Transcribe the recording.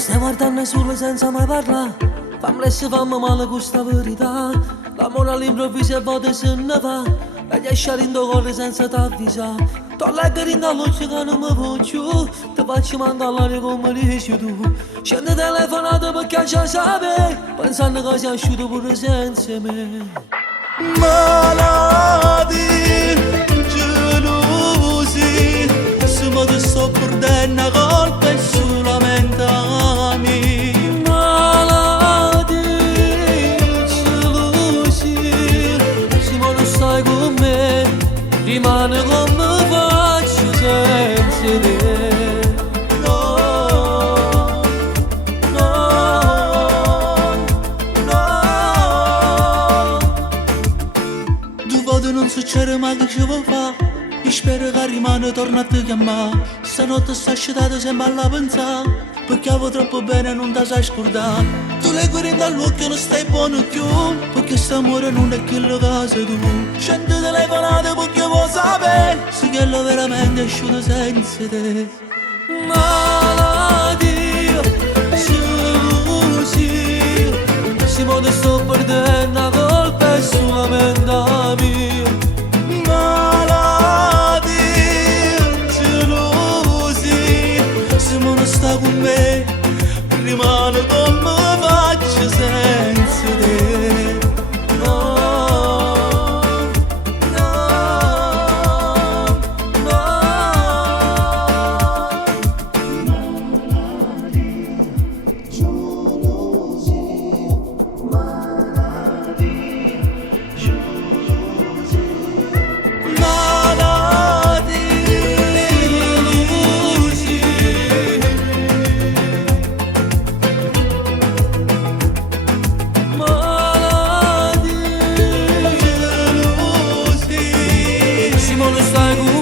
Stai guardando solo senza mai parlare. Fammi se fammi male questa verità. L'amore all'improvviso e volte se ne va. E lasciare in cuore senza t'avvisare. Tu leggi in luce che non mi voglio. Ti faccio mancare l'aria come dici tu. Scendi telefonata perché già sapevi. Pensando che sei asciutto pure senza me. Malati, gelosi, se mi ti sto perdendo una colpa è solamente a me. Malati, gelosi, se ma non stai con me, rimane come faccio senza te. Non succede mai che ci vuoi fare. Io spero che rimane torna a te chiamare. Stanotte sta scitata sembra alla pensare. Perché avevo troppo bene non ti sai scordare. Tu le guardi dall'occhio non stai buono più. Perché st'amore non è quello che sei tu. Cento telefonate perché vuoi sapere se che lo veramente è asciutto senza te. Malattia, scusi, se ma ti sto perdendo la colpa è solamente la mia. Sta con me, rimane come faccio senza te. No, no, no. Stai con